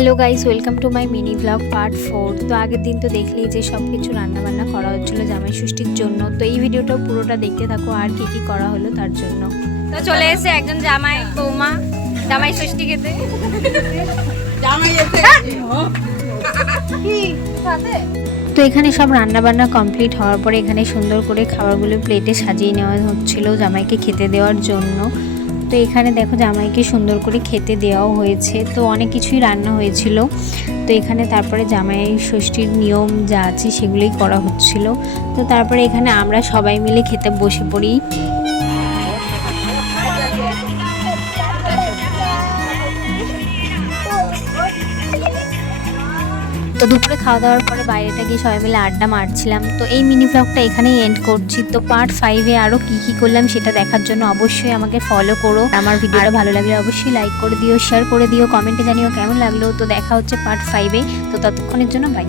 Hello guys, welcome to my mini blog part 4। তো আগের দিন তো দেখলেই যে সব কিছু রান্নাবান্না করা হচ্ছিলো জামাই ষষ্ঠীর জন্য। তো এই ভিডিওটা পুরোটা দেখতে থাকো আর কি কি করা হলো তার জন্য। তো চলে এসে একজন জামাই বৌমা জামাই ষষ্ঠী খেতে। তো এখানে সব রান্নাবান্না কমপ্লিট হওয়ার পরে এখানে সুন্দর করে খাবারগুলো প্লেটে সাজিয়ে নেওয়া হচ্ছিল জামাইকে খেতে দেওয়ার জন্য। তো এখানে দেখো জামাইকে সুন্দর করে খেতে দেওয়াও হয়েছে। তো অনেক কিছুই রান্না হয়েছিল। তো এখানে তারপরে জামাই ষষ্ঠীর নিয়ম যা আছে সেগুলোই করা হচ্ছিল। তো তারপরে এখানে আমরা সবাই মিলে খেতে বসে পড়ি। তো দুপুরে খাওয়া দাওয়ার পরে বাইরেটা গিয়ে সবাই মিলে আড্ডা মারছিলাম। তো এই মিনি ব্লগটা এখানেই এন্ড করছি। তো পার্ট 5-এ আরও কী করলাম সেটা দেখার জন্য অবশ্যই আমাকে ফলো করো। আমার ভিডিওটা ভালো লাগলে অবশ্যই লাইক করে দিও, শেয়ার করে দিও, কমেন্টে জানিও কেমন লাগলো। তো দেখা হচ্ছে পার্ট 5-এ। তো ততক্ষণের জন্য বাই।